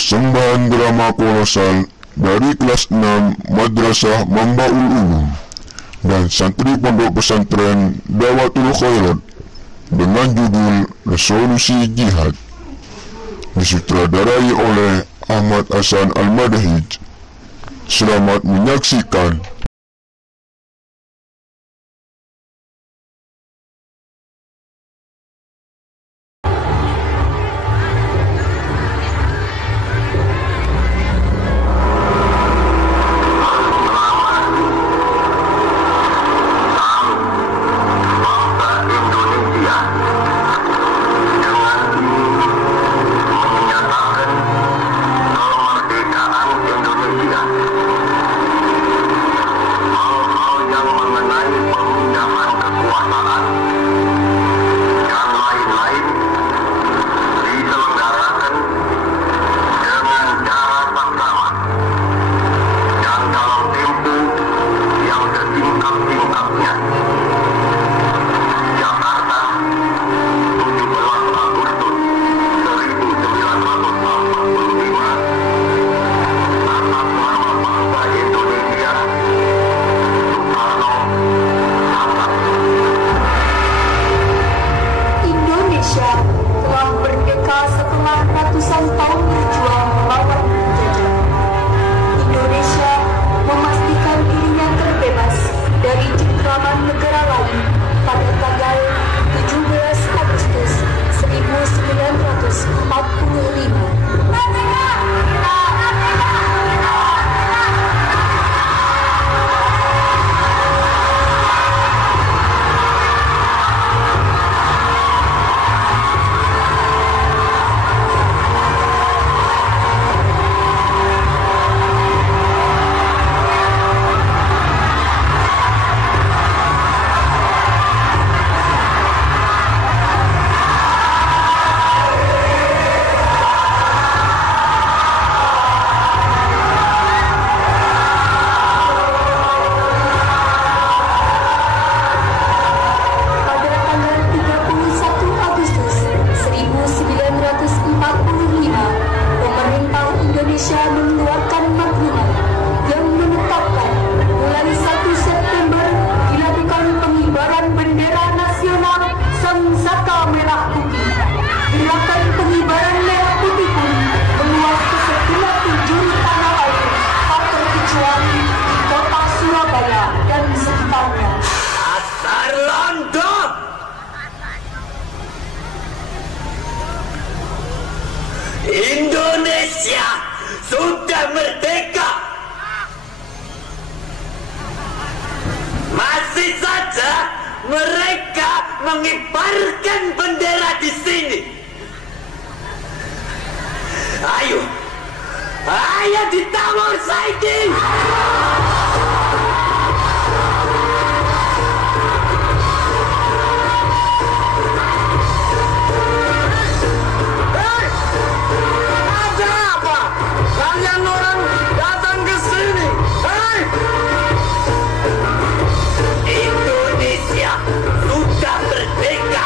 persembahan drama kolosal dari kelas 6 Madrasah Mambaul Ulum dan santri pondok pesantren Dawatul Khairat dengan judul Resolusi Jihad, disutradarai oleh Ahmad Hasan Al-Madahij. Selamat menyaksikan. Indonesia sudah merdeka. Masih saja mereka mengibarkan bendera di sini. Ayo, ayo ditawar Saidi. Kalian orang datang ke sini. Hei! Indonesia sudah merdeka.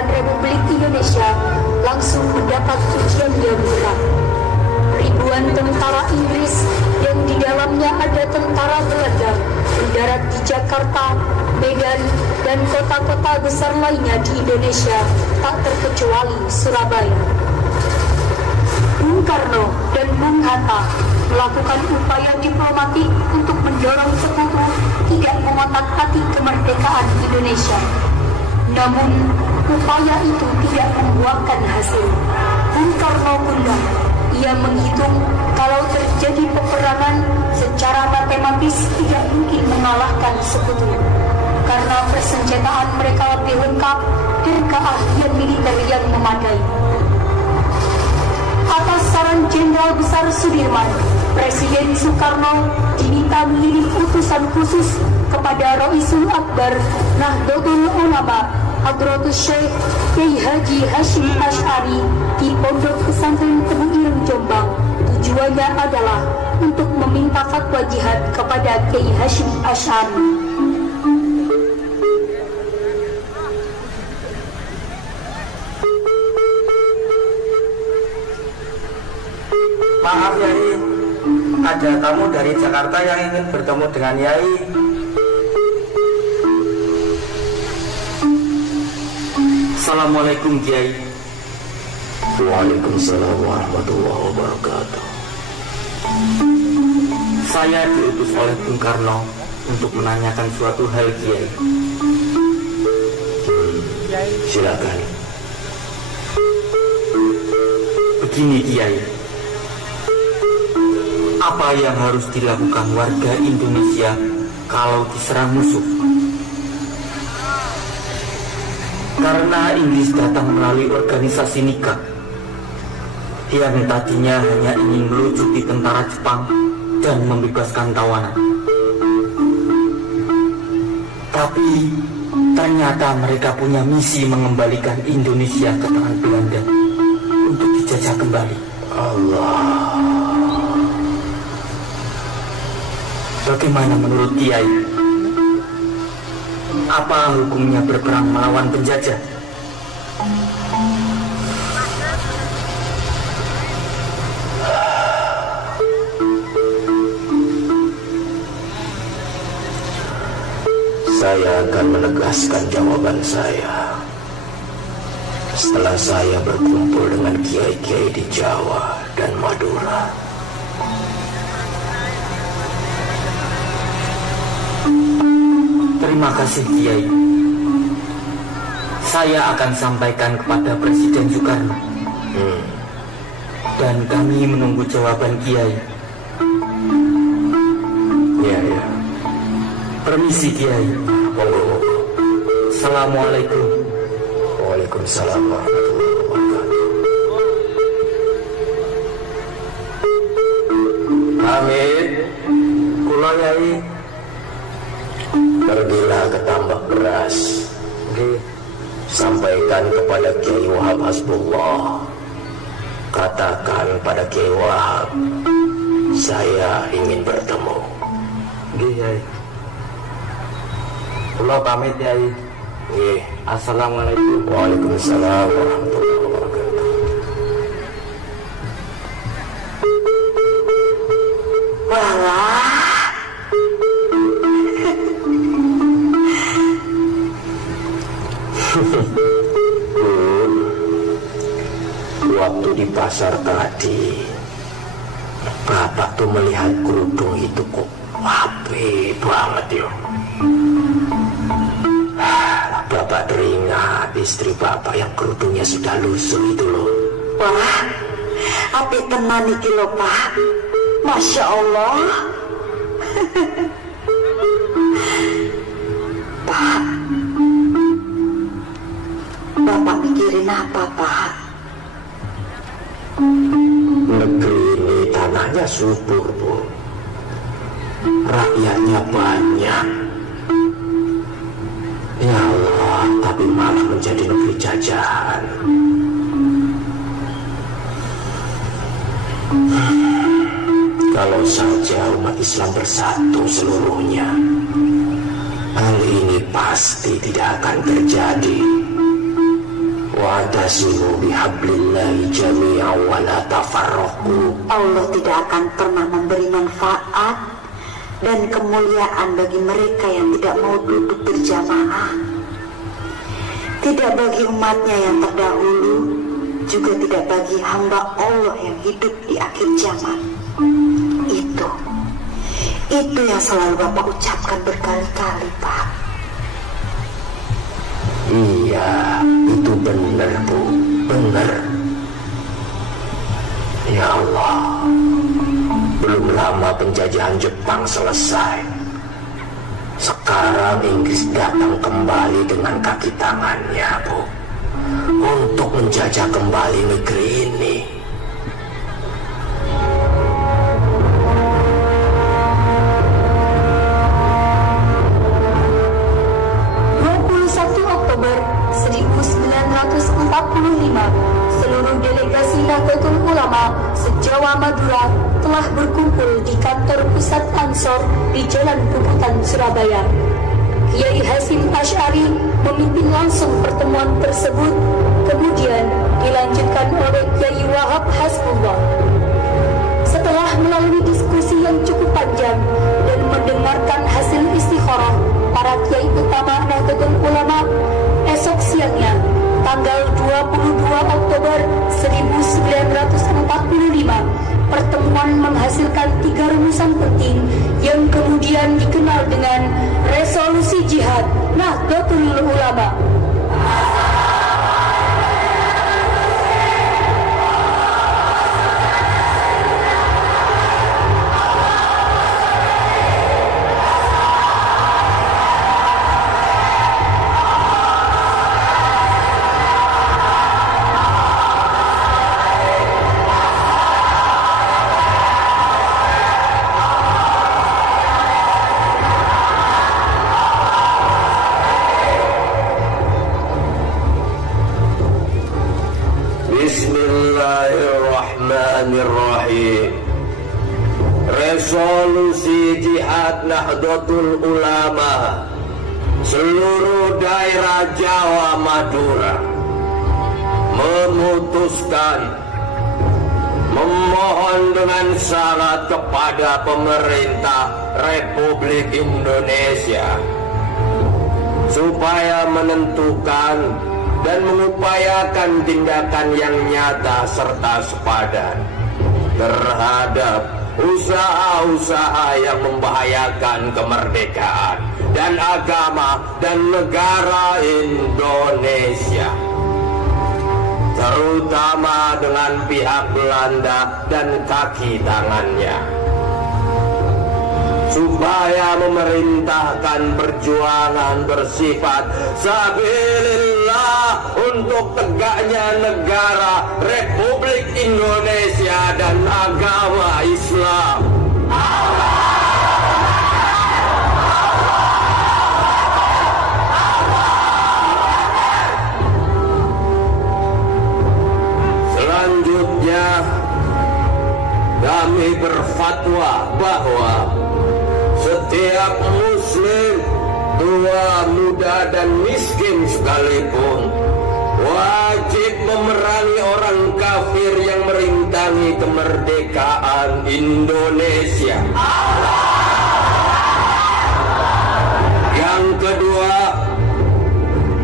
kemerdekaan Republik Indonesia langsung mendapat ujian yang berat. Ribuan tentara Inggris yang di dalamnya ada tentara Belanda mendarat di Jakarta, Medan, dan kota-kota besar lainnya di Indonesia, tak terkecuali Surabaya. Bung Karno dan Bung Hatta melakukan upaya diplomatik untuk mendorong Sekutu tidak mengotak-atik kemerdekaan Indonesia. Namun, upaya itu tidak membuahkan hasil. Bung Karno gundam. Ia menghitung kalau terjadi peperangan secara matematis tidak mungkin mengalahkan Sekutu, karena persenjataan mereka lebih lengkap dan keahlian militer yang memadai. Atas saran Jenderal Besar Sudirman, Presiden Soekarno diminta mengirim utusan khusus kepada Roisul Akbar Nahdlatul Ulama Hadratus Syekh Kiai Haji Hasyim Asy'ari di Pondok Pesantren Tebu Ireng Jombang. Tujuannya adalah untuk meminta fatwa jihad kepada Kiai Hasyim Asy'ari. Maaf Yai, ada tamu dari Jakarta yang ingin bertemu dengan Yai. Assalamualaikum Kiai. Waalaikumsalam warahmatullahi wabarakatuh. Saya diutus oleh Bung Karno untuk menanyakan suatu hal Kiai. Silakan. Begini Kiai, apa yang harus dilakukan warga Indonesia kalau diserang musuh? Karena Inggris datang melalui organisasi nikah yang tadinya hanya ingin melucuti tentara Jepang dan membebaskan tawanan. Tapi ternyata mereka punya misi mengembalikan Indonesia ke tangan Belanda untuk dijajah kembali. Allah. Bagaimana menurut Kiai? Apa hukumnya berperang melawan penjajah? Saya akan menegaskan jawaban saya setelah saya berkumpul dengan kiai-kiai di Jawa dan Madura. Terima kasih Kiai. Saya akan sampaikan kepada Presiden Soekarno. Dan kami menunggu jawaban Kiai. Ya. Permisi Kiai. Monggo. Assalamualaikum. Waalaikumsalam warahmatullahi wabarakatuh. Amin. Kula Yai. Pergilah ke tambak beras. Sampaikan kepada Kiai Wahab Hasbullah. Katakan pada Kiai Wahab, saya ingin bertemu. Yai. Kula pamit Yai. Assalamualaikum. Waalaikumsalam warahmatullahi wabarakatuh. Waktu di pasar tadi, Bapak tuh melihat kerudung itu kok apik banget ya. Bapak teringat istri Bapak yang kerudungnya sudah lusuh itu loh. Wah, apik tenan iki lho Pak. Masya Allah. Pak, Bapak mikirin apa Pak? Negeri ini tanahnya subur, Bu. Rakyatnya banyak. Ya Allah, tapi malah menjadi negeri jajahan. Kalau saja umat Islam bersatu seluruhnya, hal ini pasti tidak akan terjadi. wa'tasimu bihablillahi jami'an wa la tafarraqu. Allah tidak akan pernah memberi manfaat dan kemuliaan bagi mereka yang tidak mau duduk berjamaah. Tidak bagi umatnya yang terdahulu, juga tidak bagi hamba Allah yang hidup di akhir zaman. Itu yang selalu Bapak ucapkan berkali-kali, Pak. Iya, itu benar, Bu. Benar. Ya Allah, belum lama penjajahan Jepang selesai. Sekarang Inggris datang kembali dengan kaki tangannya, Bu, untuk menjajah kembali negeri ini. 1945, seluruh delegasi Nahdlatul Ulama se-Jawa Madura telah berkumpul di kantor pusat Ansor di Jalan Puputan, Surabaya. Kiai Hasyim Asy'ari memimpin langsung pertemuan tersebut, kemudian dilanjutkan oleh Kiai Wahab Hasbullah. Setelah melalui diskusi yang cukup panjang dan mendengarkan hasil istikharah para kiai utama Nahdlatul Ulama, esok siangnya tanggal 22 Oktober 1945, pertemuan menghasilkan 3 rumusan penting yang kemudian dikenal dengan Resolusi Jihad Nahdlatul Ulama. Bismillahirrahmanirrahim. Resolusi Jihad Nahdlatul Ulama seluruh daerah Jawa Madura memutuskan memohon dengan sangat kepada pemerintah Republik Indonesia supaya menentukan dan mengupayakan tindakan yang nyata serta sepadan terhadap usaha-usaha yang membahayakan kemerdekaan dan agama dan negara Indonesia, terutama dengan pihak Belanda dan kaki tangannya, supaya memerintahkan perjuangan bersifat sabilillah untuk tegaknya negara Republik Indonesia dan agama Islam. Selanjutnya, kami berfatwa bahwa setiap muslim, tua, muda, dan miskin sekalipun wajib memerangi orang kafir yang merintangi kemerdekaan Indonesia. Yang kedua,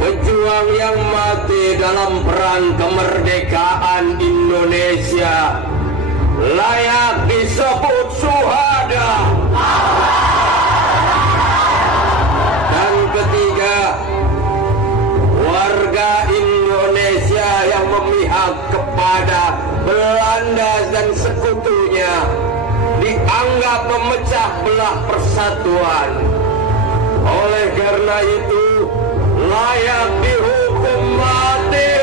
pejuang yang mati dalam perang kemerdekaan Indonesia layak disebut syuhada. Dan ketiga, warga Indonesia yang memihak kepada Belanda dan sekutunya dianggap memecah belah persatuan. Oleh karena itu, layak dihukum mati.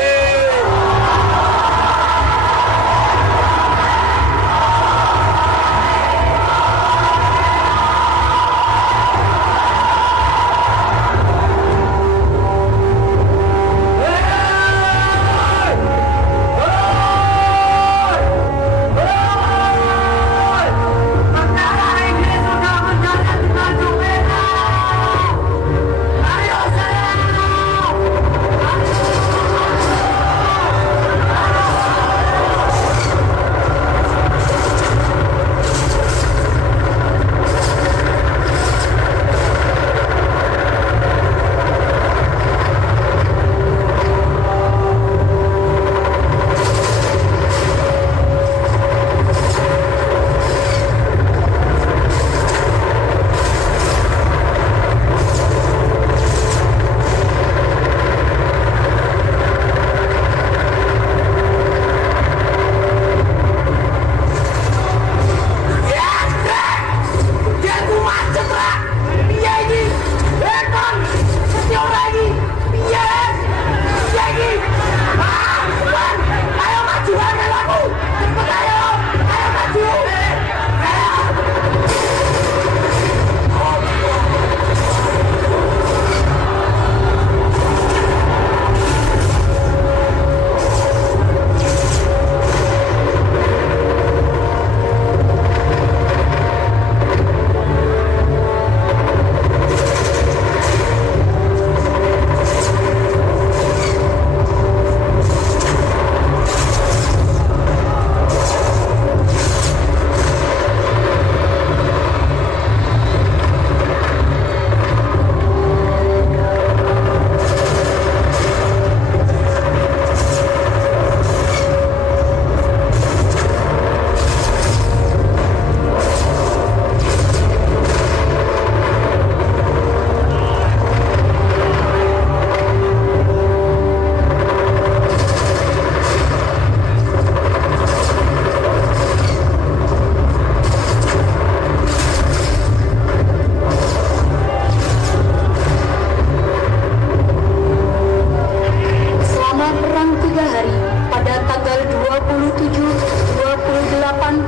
dan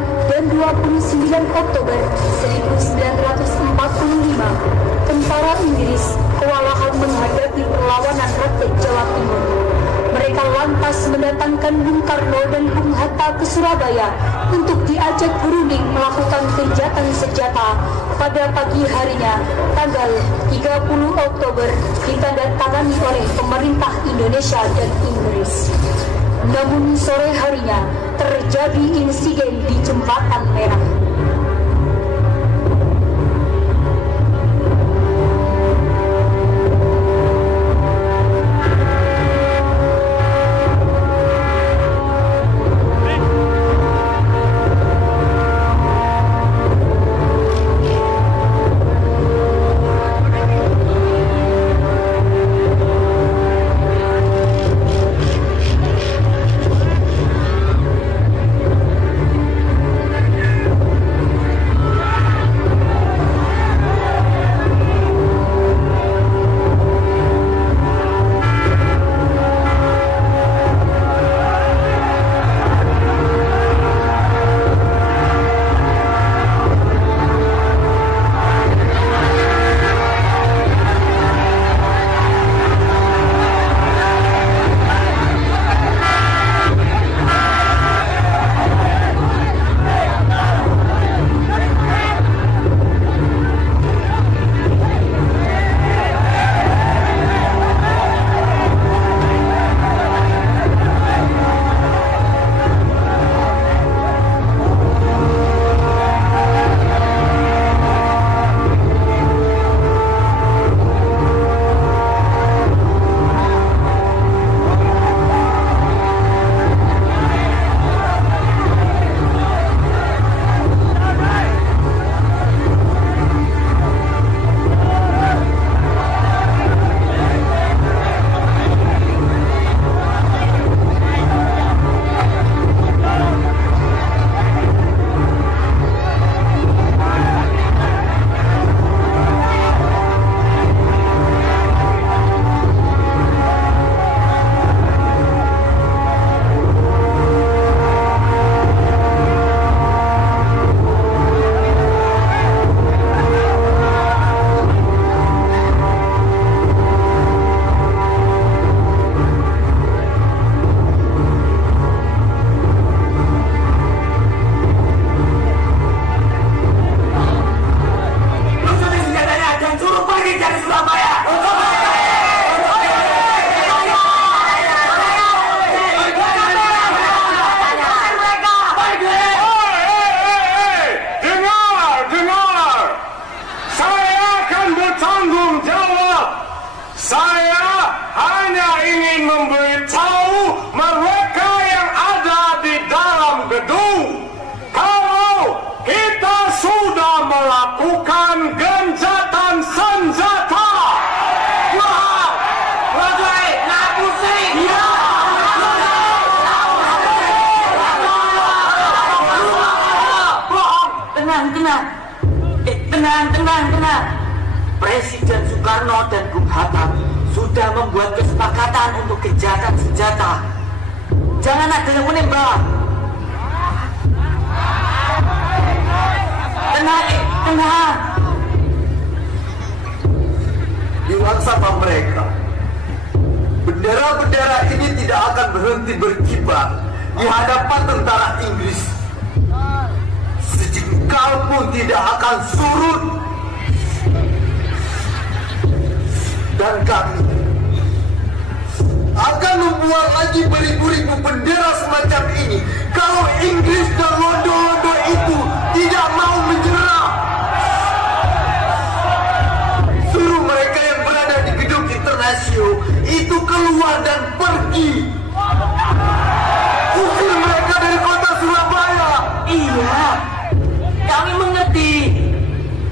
29 Oktober 1945, tentara Inggris kewalahan menghadapi perlawanan rakyat Jawa Timur. Mereka lantas mendatangkan Bung Karno dan Bung Hatta ke Surabaya untuk diajak berunding melakukan gencatan senjata. Pada pagi harinya, tanggal 30 Oktober, ditandatangani oleh pemerintah Indonesia dan Inggris. Namun sore harinya, terjadi insiden di Jembatan Merah. Tenang. Presiden Soekarno dan Bung Hatta sudah membuat kesepakatan untuk gencatan senjata. Jangan ada yang menembak. Tenang. Bilang sama mereka, bendera-bendera ini tidak akan berhenti berkibar di hadapan tentara Inggris. Sejengkal pun tidak akan surut. Dan kami akan membuat lagi beribu-ribu bendera semacam ini kalau Inggris dan londo-londo itu tidak mau menyerah. Suruh mereka yang berada di gedung Internasio itu keluar dan pergi. Usir mereka dari kota Surabaya. Iya, kami mengerti.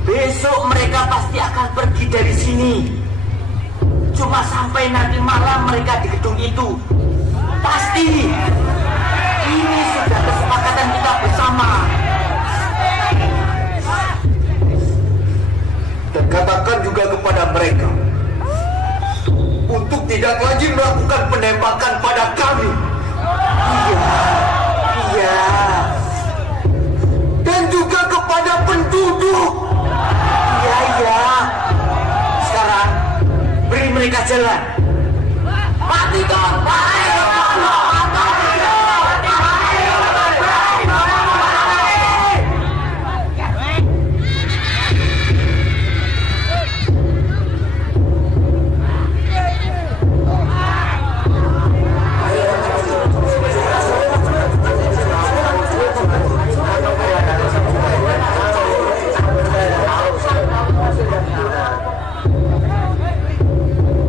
Besok mereka pasti akan pergi dari sini. Cuma sampai nanti malam mereka di gedung itu. Pasti. Ini sudah kesepakatan kita bersama. Dan katakan juga kepada mereka untuk tidak lagi melakukan penembakan pada kami. Iya. jalan. Mati kau!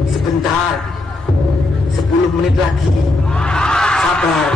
Sebentar, 10 menit lagi. Sabar.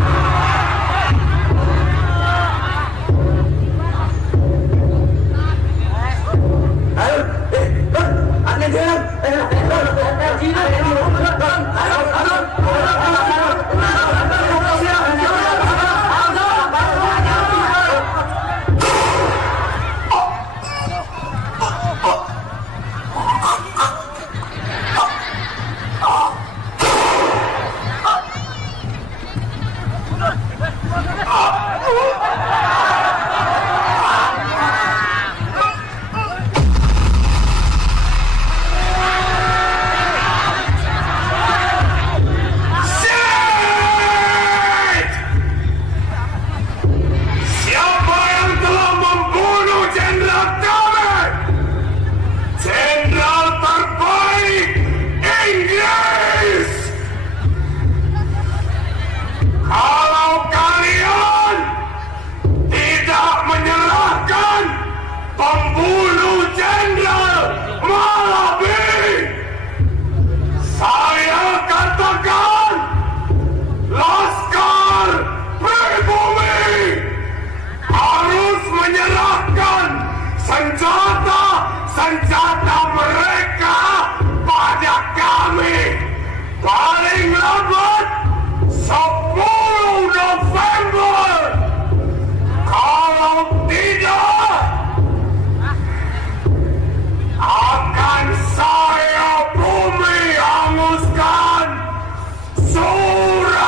Senjata mereka pada kami paling lambat 10 November. Kalau tidak, akan saya bumi hanguskan Surabaya.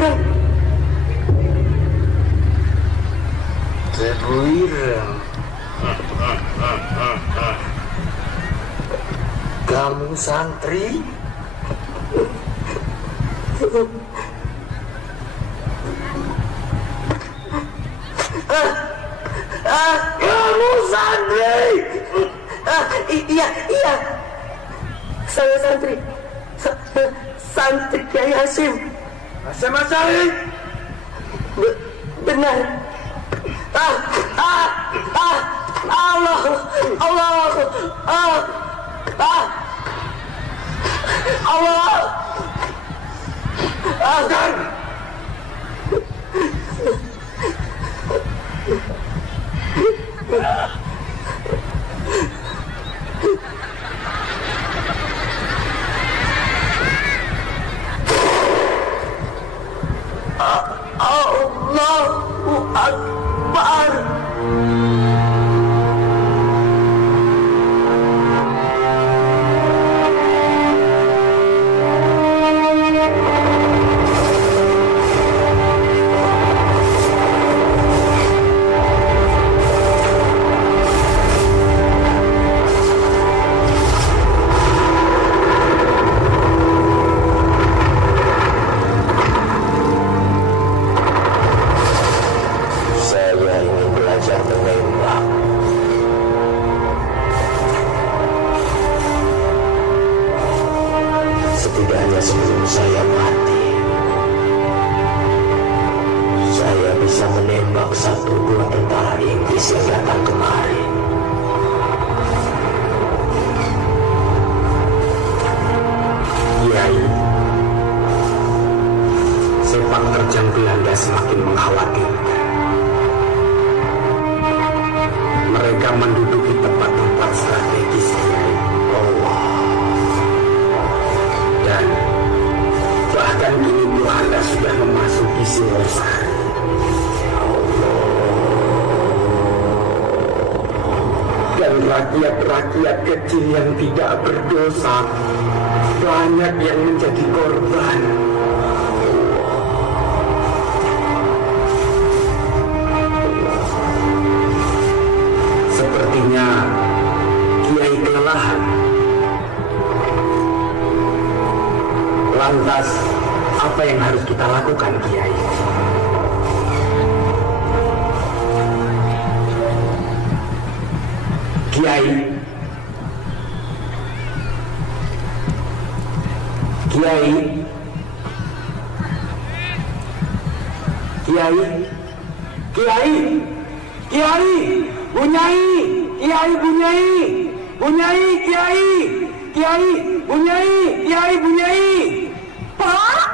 Terwirang. Terwirang. Kamu santri? Kamu santri? Iya. Saya santri. Santri Kiai Hasyim. Hasyim Asy'ari? Benar. Allahu Akbar. Setidaknya sebelum saya mati, saya bisa menembak 1-2 tentara Inggris yang datang kemari. Kiai, sepak terjang Belanda semakin mengkhawatirkan. Mereka menduduki tempat-tempat strategis, Kiai. Dan bahkan kini Belanda sudah memasuki Singosari. Dan rakyat-rakyat kecil yang tidak berdosa banyak yang menjadi korban. Sepertinya Kiai kelelahan. Lantas, apa yang harus kita lakukan, Kiai? Kiai, Kiai, Kiai, Kiai, Kiai, Bunyai, Kiai Bunyai, Bunyai, Kiai, Kiai Bunyai, Kiai Bunyai. Pak,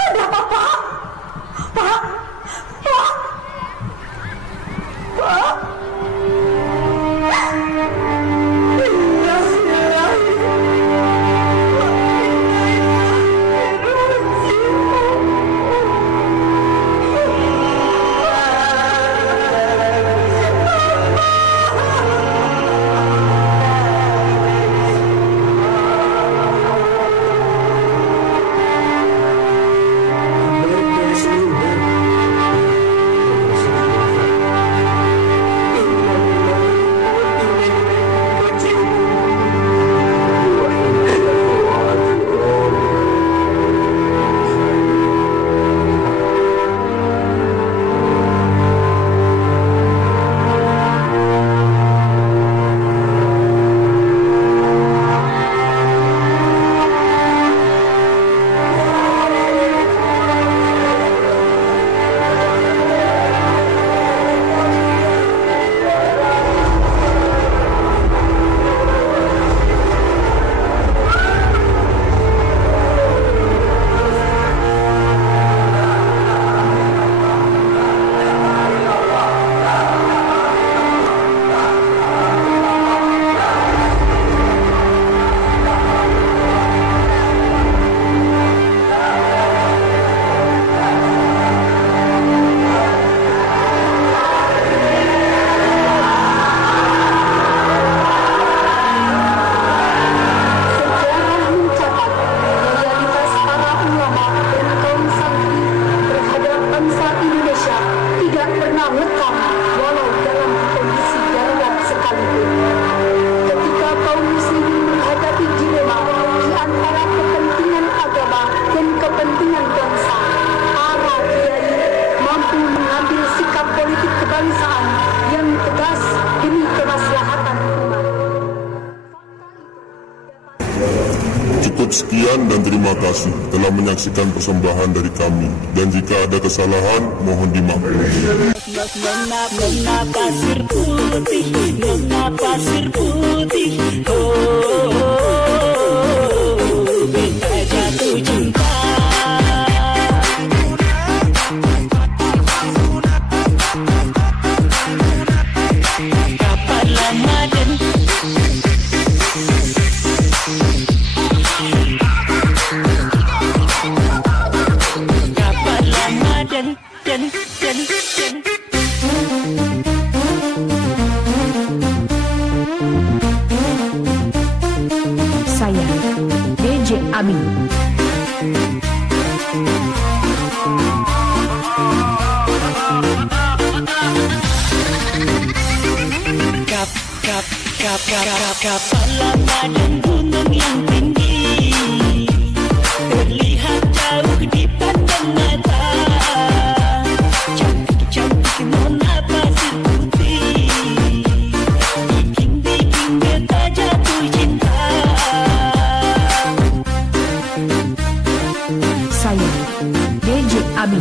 ada apa, Pak? Pak. Sekian dan terima kasih telah menyaksikan persembahan dari kami. Dan jika ada kesalahan, mohon dimaklumi. Nona pasir putih, nona pasir putih, beta jatuh cinta. Kapal Ramadan, kapal Ramadan, dan. Saya DJ Abi. Kapal Ramadan, gunung yang tinggi terlihat jauh di pandang mata. Cantik nona pasir putih, bikin beta jatuh cinta. Saya DJ Abi.